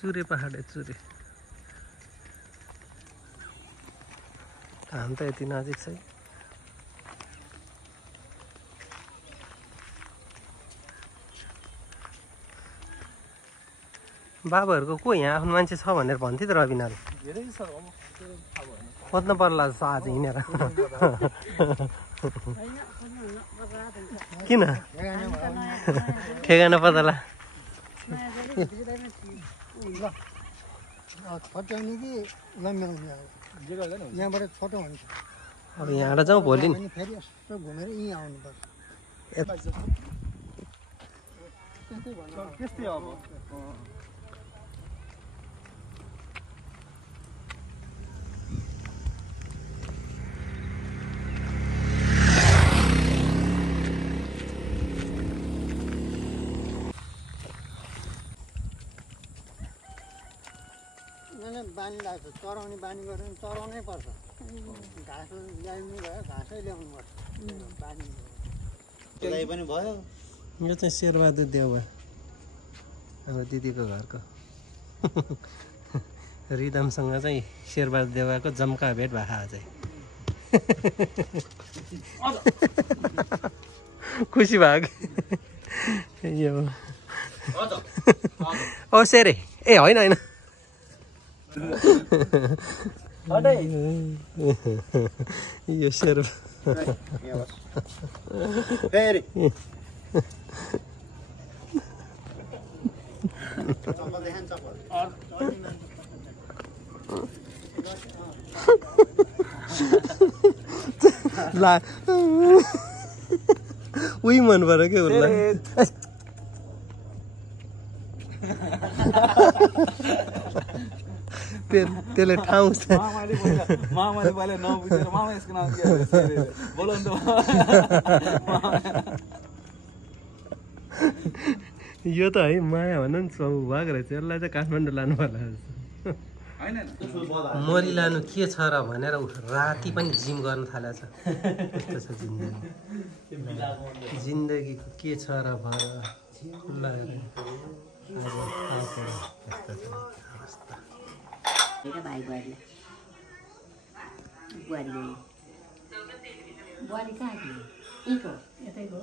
चुरे पहाड चुरे घाम त यति नजिक छ बाबाहरूको को यहाँ आफ्नो मान्छे छ भनेर भन्थ्यो त रविनाले खोज्न पर्ला जस्तो आज हिँडेर किन ठेगाना पत्ता अब यहाँबाट जाउँ भोलि नि बानी लाग्छ चराउने बानी गर्यो भने चराउनै पर्छ घाँस ल्याउनु भयो घाँसै ल्याउनु पर्छ बानी त्यसलाई पनि भयो यो चाहिँ शेरबहादुर देउवा अब दिदीको घरको रिदमसँग चाहिँ शेरबहादुर देउवाको जम्का भेट भएको आज खुसी भएको यो ओ शेरे ए होइन होइन यो शेर ला उही मन पऱ्यो क्या उसलाई त्यसले ठाउँ यो त है माया भन नि सौभाग रहेछ यसलाई चाहिँ काठमाडौँ लानु पर्ला मरि लानु के छ र भनेर राति पनि जिम गर्न थालेछ कस्तो छ जिन्दगीको के छ र भएर भाइ बुहारी कहाँ यहीँको यतैको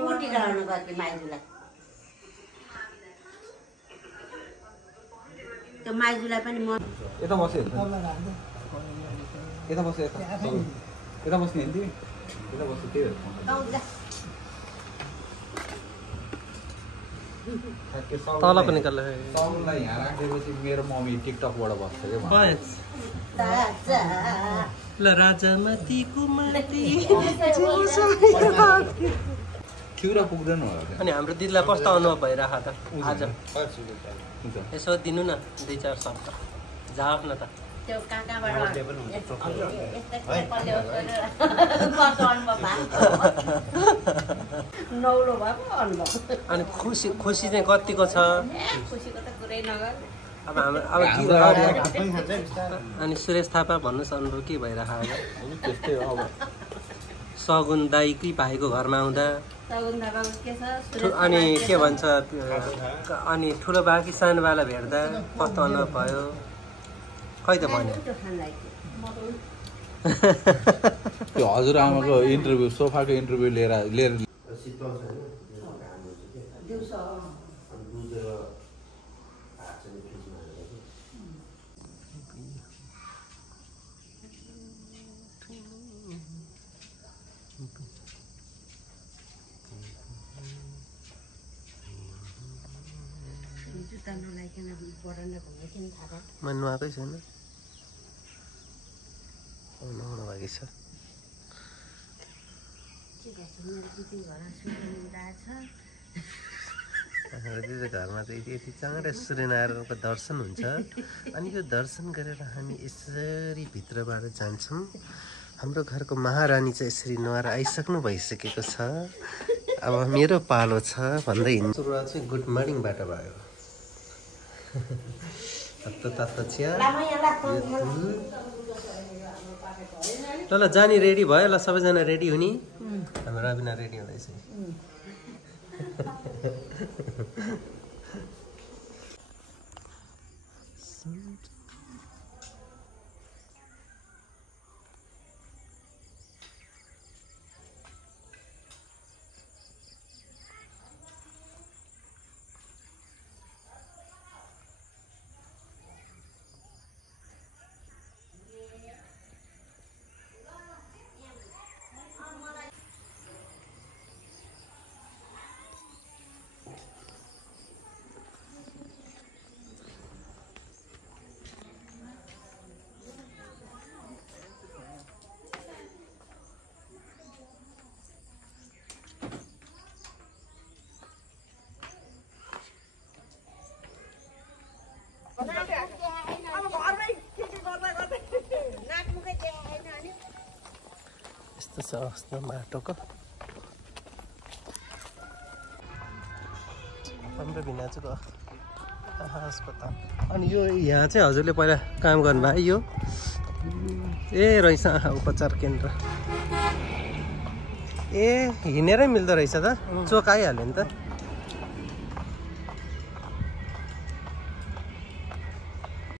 कुर्ती गराउनु गएको माइजूलाई त्यो माइजूलाई पनि म यता बस्यो यता बस्यो यता बस्ने हिँड्थ्यो यता बस्यो त्यही तल पनि कल साउनलाई यहाँ राखिदिएपछि मेरो मम्मी टिकटकबाट बस्छ क्या ल राजामती कुमारी खिउरा पुग्दैन होला अनि हाम्रो दिदीलाई कस्तो अनुभव भइरहेको त आज यसो दिनु न 2-4 शब्द जाप न त त्यो कहाँबाट नौलो भएको अनुभव अनि खुसी चाहिँ कतिको छ खुसीको त कुरै नगर अब हाम्रो अब अनि सुरेश थापा भन्नुहोस् अनुभव के भइरहेको त्यस्तै हो अब सगुन दाइकै भाइको घरमा आउँदा अनि के भन्छ अनि ठुलो बाकी सानो बाला भेट्दा कस्तो अनुभव भयो खै त भन्यो त्यो हजुरआमाको इन्टरभ्यू सोफाको इन्टरभ्यू लिएर म नुहाएकै छैन नुहाउनु भएको छ दिदी घरमा चाहिँ यति चाँडै सूर्यनारायणको दर्शन हुन्छ अनि यो दर्शन गरेर हामी यसरी भित्रबाट जान्छौँ हाम्रो घरको महारानी चाहिँ यसरी नुहाएर आइसक्नु भइसकेको छ अब मेरो पालो छ भन्दै हिँड्नु सुरुवात चाहिँ गुड मर्निङबाट भयो तातो चिया ल जानी रेडी भयो ल सबैजना रेडी हुने हाम्रो रविना रेडी हुँदैछ यस्तो छ अवस्था माटोको हाम्रो भिनाजुको अस्पताल। अनि यो यहाँ चाहिँ हजुरले पहिला काम गर्नुभयो यो ए रहेछ उपचार केन्द्र ए हिँडेरै मिल्दो रहेछ त चोक आइहाल्यो नि त।